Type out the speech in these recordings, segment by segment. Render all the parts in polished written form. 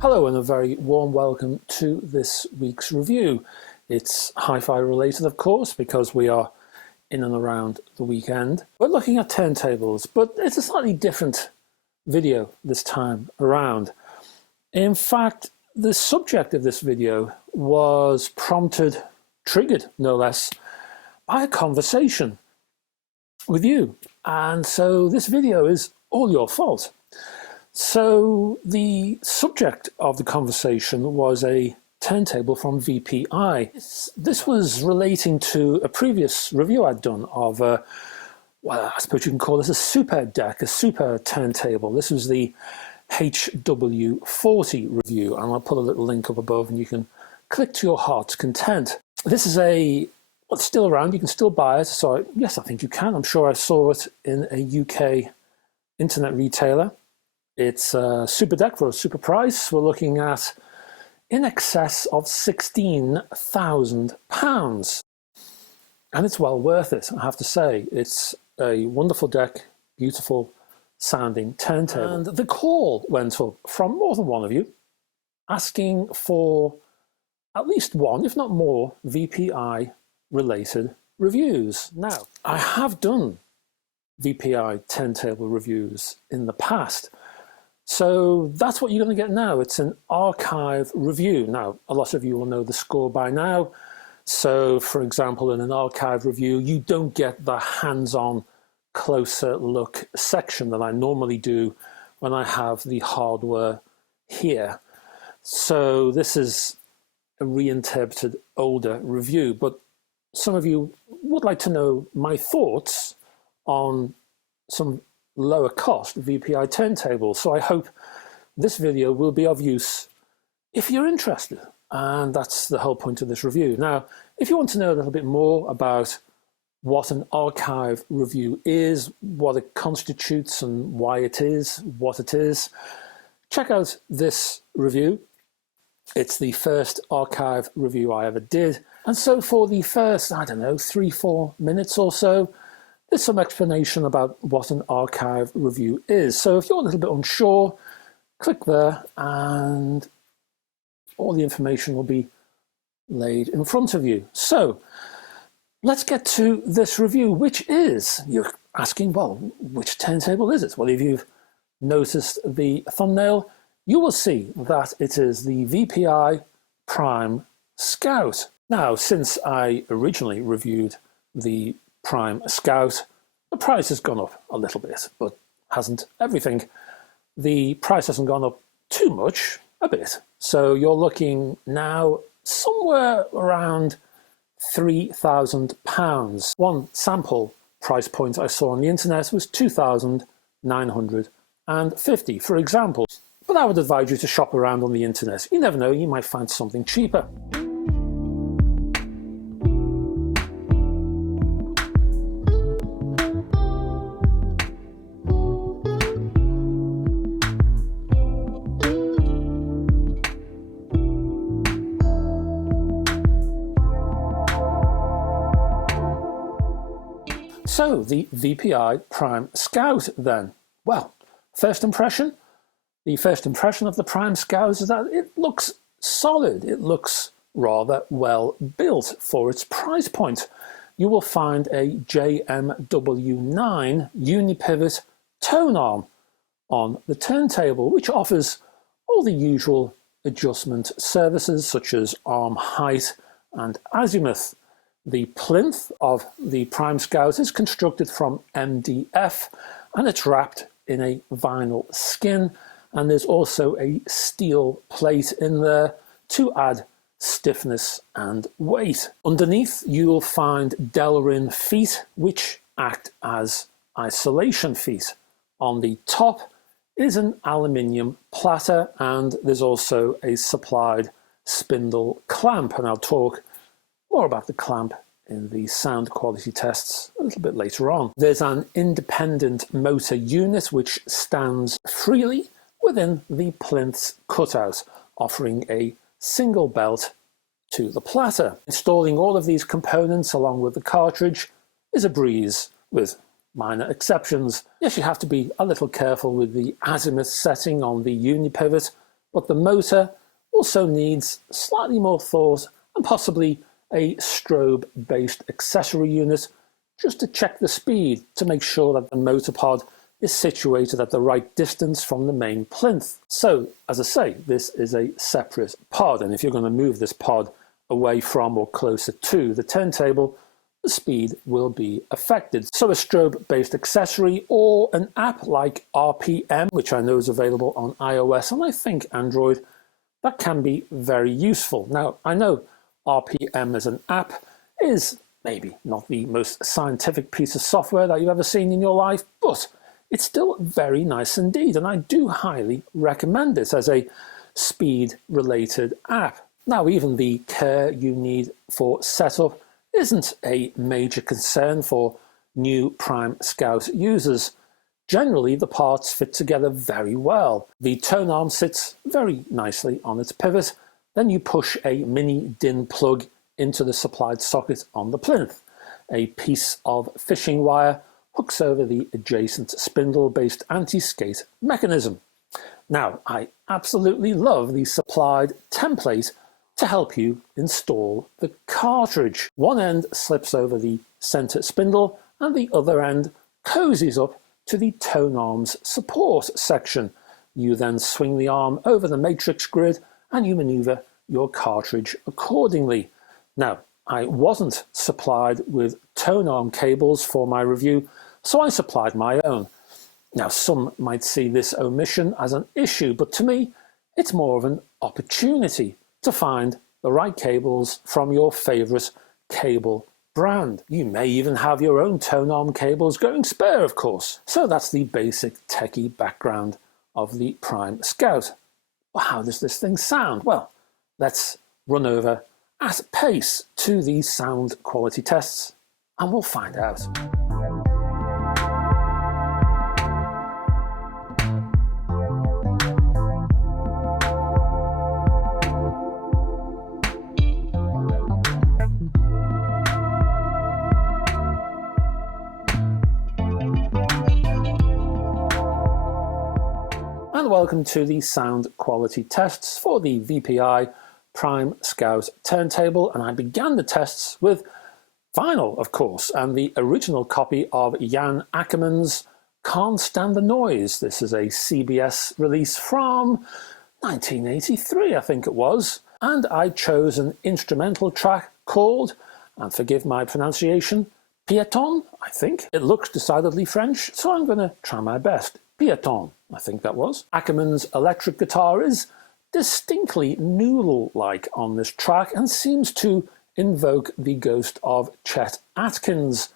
Hello and a very warm welcome to this week's review. It's hi-fi related, of course, because we are in and around the weekend. We're looking at turntables, but it's a slightly different video this time around. In fact, the subject of this video was triggered no less, by a conversation with you. And so this video is all your fault. So the subject of the conversation was a turntable from VPI. This was relating to a previous review I'd done of, well, I suppose you can call this a super deck, a super turntable. This was the HW40 review, and I'll put a little link up above and you can click to your heart's content. This is well, it's still around, you can still buy it. So yes, I think you can. I'm sure I saw it in a UK internet retailer. It's a super deck for a super price. We're looking at in excess of £16,000. And it's well worth it, I have to say. It's a wonderful deck, beautiful sounding turntable. And the call went up from more than one of you asking for at least one, if not more, VPI related reviews. Now, I have done VPI turntable reviews in the past. So that's what you're going to get now. It's an archive review. Now, a lot of you will know the score by now. So, for example, in an archive review, you don't get the hands-on, closer look section that I normally do when I have the hardware here. So this is a reinterpreted older review, but some of you would like to know my thoughts on some lower cost VPI turntables. So I hope this video will be of use if you're interested. And that's the whole point of this review. Now, if you want to know a little bit more about what an archive review is, what it constitutes and why it is, what it is, check out this review. It's the first archive review I ever did. And so for the first, I don't know, 3-4 minutes or so, there's some explanation about what an archive review is. So if you're a little bit unsure, click there and all the information will be laid in front of you. So let's get to this review, which is, you're asking, well, which turntable is it? Well, if you've noticed the thumbnail, you will see that it is the VPI Prime Scout. Now, since I originally reviewed the Prime Scout, the price has gone up a little bit, but hasn't everything. The price hasn't gone up too much, a bit. So you're looking now somewhere around £3,000. One sample price point I saw on the internet was £2,950, for example. But I would advise you to shop around on the internet. You never know, you might find something cheaper. So the VPI Prime Scout then. Well, first impression? The first impression of the Prime Scout is that it looks solid. It looks rather well built for its price point. You will find a JMW9 unipivot tone arm on the turntable, which offers all the usual adjustment services such as arm height and azimuth. The plinth of the Prime Scout is constructed from MDF and it's wrapped in a vinyl skin, and there's also a steel plate in there to add stiffness and weight. Underneath you'll find Delrin feet which act as isolation feet. On the top is an aluminium platter and there's also a supplied spindle clamp, and I'll talk more about the clamp in the sound quality tests a little bit later on. There's an independent motor unit which stands freely within the plinth's cutout, offering a single belt to the platter. Installing all of these components along with the cartridge is a breeze, with minor exceptions. Yes, you have to be a little careful with the azimuth setting on the unipivot, but the motor also needs slightly more thought and possibly a strobe-based accessory unit just to check the speed to make sure that the motor pod is situated at the right distance from the main plinth. So, as I say, this is a separate pod, and if you're going to move this pod away from or closer to the turntable, the speed will be affected. So a strobe-based accessory or an app like RPM, which I know is available on iOS and I think Android, that can be very useful. Now, I know RPM as an app is maybe not the most scientific piece of software that you've ever seen in your life, but it's still very nice indeed, and I do highly recommend it as a speed-related app. Now, even the care you need for setup isn't a major concern for new Prime Scout users. Generally, the parts fit together very well. The tone arm sits very nicely on its pivot. Then you push a mini DIN plug into the supplied socket on the plinth. A piece of fishing wire hooks over the adjacent spindle-based anti-skate mechanism. Now, I absolutely love the supplied template to help you install the cartridge. One end slips over the center spindle and the other end cozies up to the tone arms support section. You then swing the arm over the matrix grid and you maneuver your cartridge accordingly. Now, I wasn't supplied with tone arm cables for my review, so I supplied my own. Now, some might see this omission as an issue, but to me, it's more of an opportunity to find the right cables from your favorite cable brand. You may even have your own tone arm cables going spare, of course. So that's the basic techie background of the Prime Scout. Well, how does this thing sound? Well, let's run over at pace to the sound quality tests and we'll find out. And welcome to the sound quality tests for the VPI Prime Scout turntable, and I began the tests with vinyl, of course, and the original copy of Jan Akkerman's Can't Stand the Noise. This is a CBS release from 1983, I think it was, and I chose an instrumental track called, and forgive my pronunciation, Piéton, I think. It looks decidedly French, so I'm going to try my best. Piéton, I think that was. Ackerman's electric guitar is distinctly noodle-like on this track and seems to invoke the ghost of Chet Atkins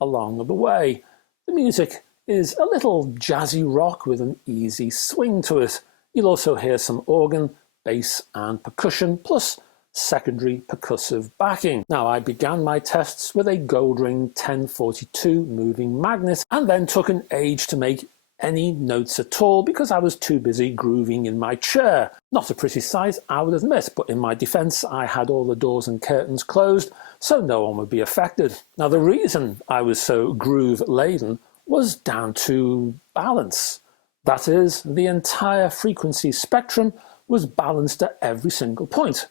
along the way. The music is a little jazzy rock with an easy swing to it. You'll also hear some organ, bass and percussion, plus secondary percussive backing. Now, I began my tests with a Goldring 1042 moving magnet and then took an age to make any notes at all because I was too busy grooving in my chair. Not a pretty sight, I would admit, but in my defense I had all the doors and curtains closed so no one would be affected. Now, the reason I was so groove-laden was down to balance. That is, the entire frequency spectrum was balanced at every single point.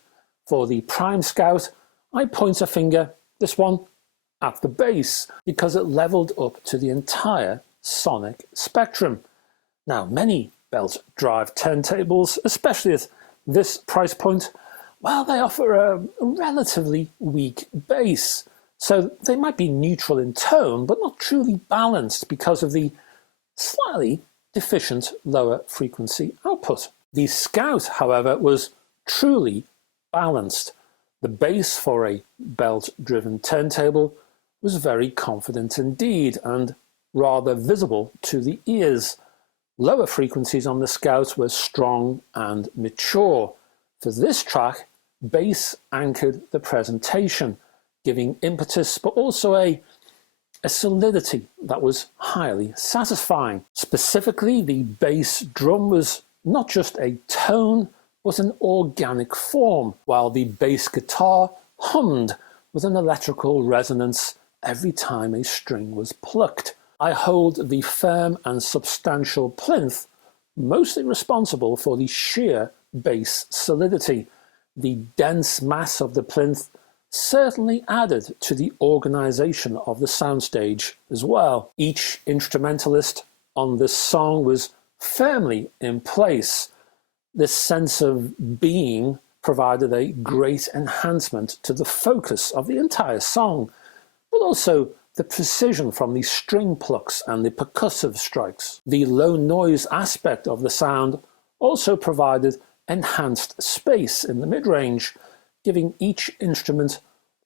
For the Prime Scout, I point a finger, this one, at the bass because it leveled up to the entire sonic spectrum. Now, many belt drive turntables, especially at this price point, well, they offer a relatively weak bass. So they might be neutral in tone, but not truly balanced because of the slightly deficient lower frequency output. The Scout, however, was truly balanced. The bass for a belt-driven turntable was very confident indeed and rather visible to the ears. Lower frequencies on the Scout were strong and mature. For this track, bass anchored the presentation, giving impetus but also a solidity that was highly satisfying. Specifically, the bass drum was not just a tone but an organic form, while the bass guitar hummed with an electrical resonance every time a string was plucked. I hold the firm and substantial plinth mostly responsible for the sheer bass solidity. The dense mass of the plinth certainly added to the organisation of the soundstage as well. Each instrumentalist on this song was firmly in place. This sense of being provided a great enhancement to the focus of the entire song, but also the precision from the string plucks and the percussive strikes. The low noise aspect of the sound also provided enhanced space in the mid-range, giving each instrument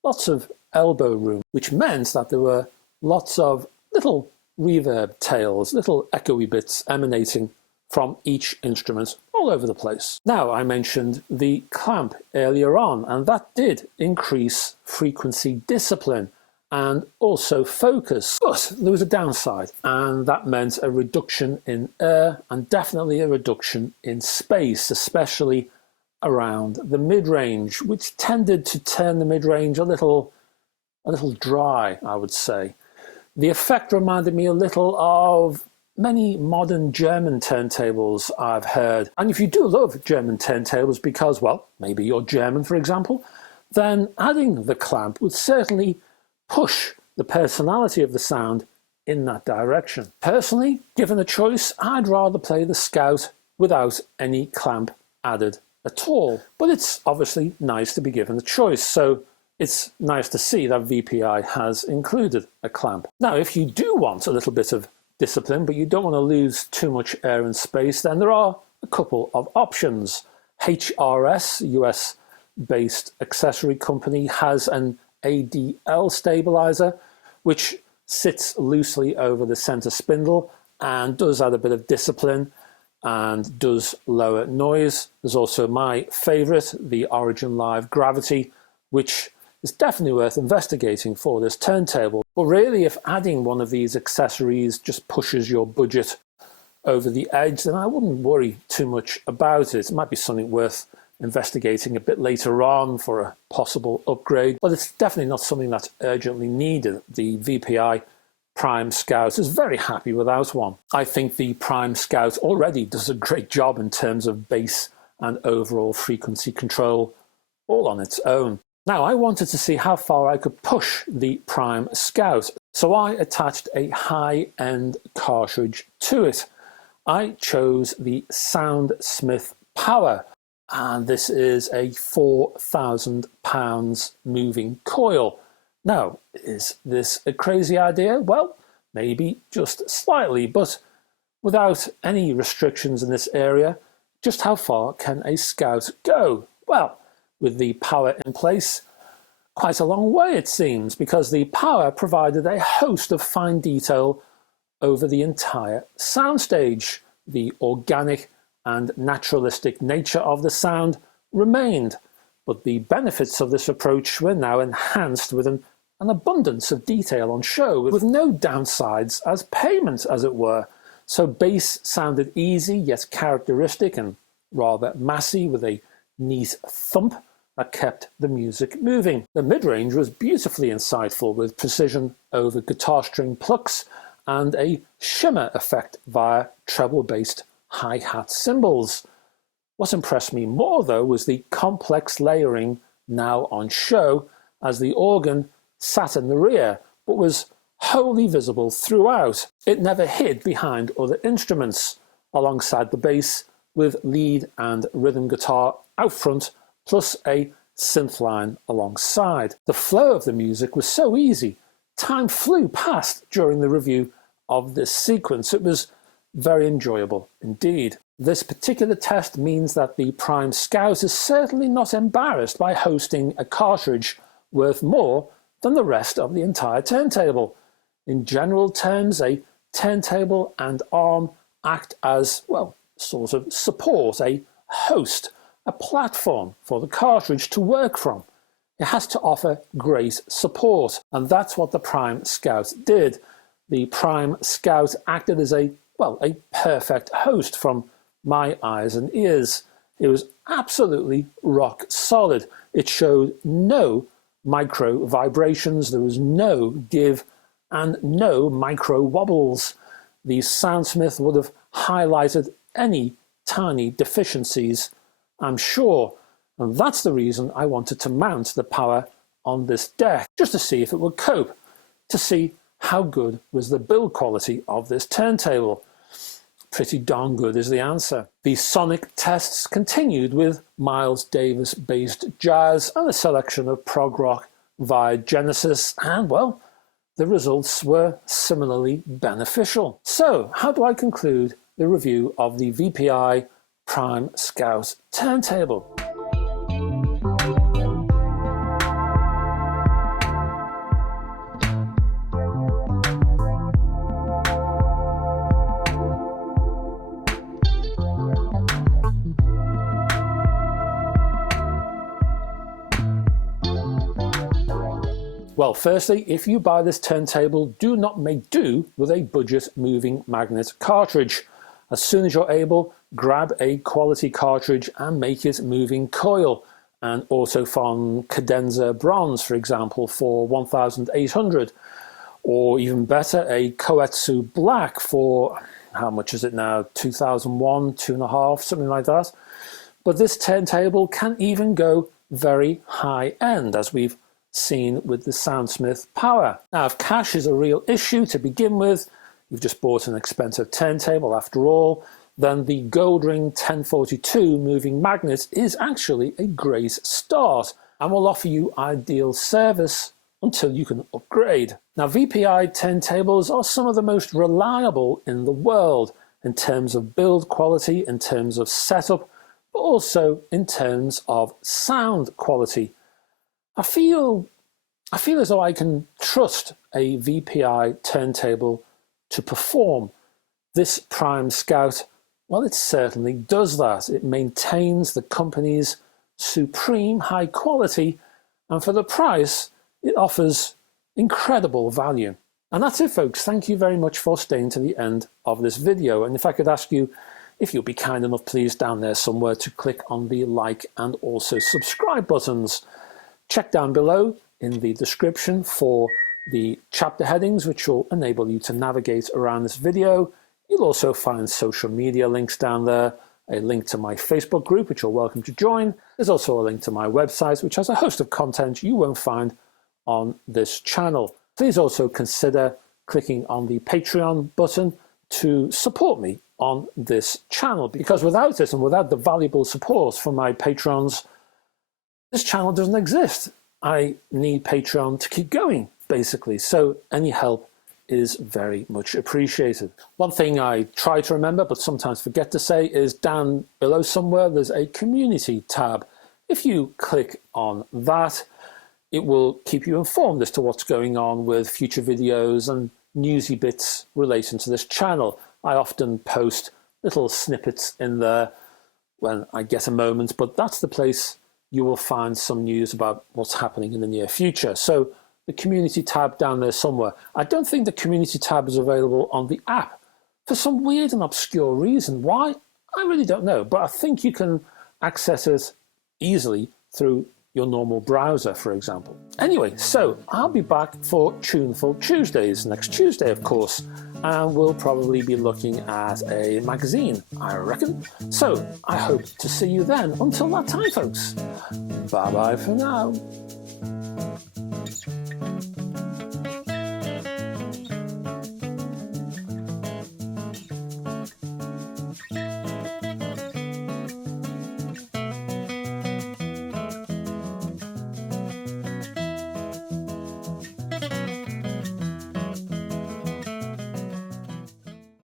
lots of elbow room, which meant that there were lots of little reverb tails, little echoey bits emanating from each instrument all over the place. Now, I mentioned the clamp earlier on, and that did increase frequency discipline and also focus. But there was a downside, and that meant a reduction in air and definitely a reduction in space, especially around the mid-range, which tended to turn the mid-range a little dry, I would say. The effect reminded me a little of many modern German turntables I've heard. And if you do love German turntables because, well, maybe you're German, for example, then adding the clamp would certainly push the personality of the sound in that direction. Personally, given a choice, I'd rather play the Scout without any clamp added at all. But it's obviously nice to be given a choice, so it's nice to see that VPI has included a clamp. Now, if you do want a little bit of discipline, but you don't want to lose too much air and space, then there are a couple of options. HRS, US-based accessory company, has an ADL stabilizer, which sits loosely over the center spindle and does add a bit of discipline and does lower noise. There's also my favorite, the Origin Live Gravity, which is definitely worth investigating for this turntable. But really, if adding one of these accessories just pushes your budget over the edge, then I wouldn't worry too much about it. It might be something worth investigating a bit later on for a possible upgrade, but it's definitely not something that's urgently needed. The VPI Prime Scout is very happy without one. I think the Prime Scout already does a great job in terms of bass and overall frequency control all on its own. Now, I wanted to see how far I could push the Prime Scout, so I attached a high-end cartridge to it. I chose the Soundsmith Paua, and this is a £4,000 moving coil. Now, is this a crazy idea? Well, maybe just slightly, but without any restrictions in this area, just how far can a Scout go? Well, with the Paua in place, quite a long way it seems, because the Paua provided a host of fine detail over the entire soundstage. The organic and naturalistic nature of the sound remained, but the benefits of this approach were now enhanced with an abundance of detail on show, with no downsides as payment, as it were. So bass sounded easy yet characteristic and rather massy, with a neat thump that kept the music moving. The mid-range was beautifully insightful, with precision over guitar string plucks and a shimmer effect via treble-based hi-hat cymbals. What impressed me more, though, was the complex layering now on show, as the organ sat in the rear, but was wholly visible throughout. It never hid behind other instruments, alongside the bass, with lead and rhythm guitar out front, plus a synth line alongside. The flow of the music was so easy. Time flew past during the review of this sequence. It was very enjoyable indeed. This particular test means that the Prime Scout is certainly not embarrassed by hosting a cartridge worth more than the rest of the entire turntable. In general terms, a turntable and arm act as, well, sort of support, a host a platform for the cartridge to work from. It has to offer great support, and that's what the Prime Scout did. The Prime Scout acted as a perfect host from my eyes and ears. It was absolutely rock solid. It showed no micro vibrations, there was no give and no micro wobbles. The Soundsmith would have highlighted any tiny deficiencies, I'm sure, and that's the reason I wanted to mount the Paua on this deck, just to see if it would cope, to see how good was the build quality of this turntable. Pretty darn good is the answer. The sonic tests continued with Miles Davis based jazz and a selection of prog rock via Genesis, and well, the results were similarly beneficial. So how do I conclude the review of the VPI Prime Scout turntable? Well, firstly, if you buy this turntable, do not make do with a budget moving magnet cartridge. As soon as you're able, grab a quality cartridge and make it moving coil. An Audiophile cadenza bronze, for example, for 1,800. Or even better, a Mk.II black for, how much is it now, 2001, 2.5, something like that. But this turntable can even go very high end, as we've seen with the Soundsmith Paua. Now, if cash is a real issue to begin with, you've just bought an expensive turntable after all, then the Goldring 1042 moving magnet is actually a great start and will offer you ideal service until you can upgrade. Now, VPI turntables are some of the most reliable in the world in terms of build quality, in terms of setup, but also in terms of sound quality. I feel as though I can trust a VPI turntable to perform. This Prime Scout, well, it certainly does that. It maintains the company's supreme high quality, and for the price, it offers incredible value. And that's it, folks. Thank you very much for staying to the end of this video. And if I could ask you, if you'll be kind enough, please, down there somewhere, to click on the like and also subscribe buttons. Check down below in the description for the chapter headings, which will enable you to navigate around this video. You'll also find social media links down there, a link to my Facebook group, which you're welcome to join. There's also a link to my website, which has a host of content you won't find on this channel. Please also consider clicking on the Patreon button to support me on this channel, because without it and without the valuable support from my patrons, this channel doesn't exist. I need Patreon to keep going, basically, so any help is very much appreciated. One thing I try to remember but sometimes forget to say is down below somewhere there's a community tab. If you click on that, it will keep you informed as to what's going on with future videos and newsy bits relating to this channel. I often post little snippets in there when I get a moment, but that's the place you will find some news about what's happening in the near future. So the community tab down there somewhere. I don't think the community tab is available on the app for some weird and obscure reason. Why? I really don't know, but I think you can access it easily through your normal browser, for example. Anyway, so I'll be back for Tuneful Tuesdays next Tuesday, of course, and we'll probably be looking at a magazine, I reckon. So I hope to see you then. Until that time, folks, bye-bye for now.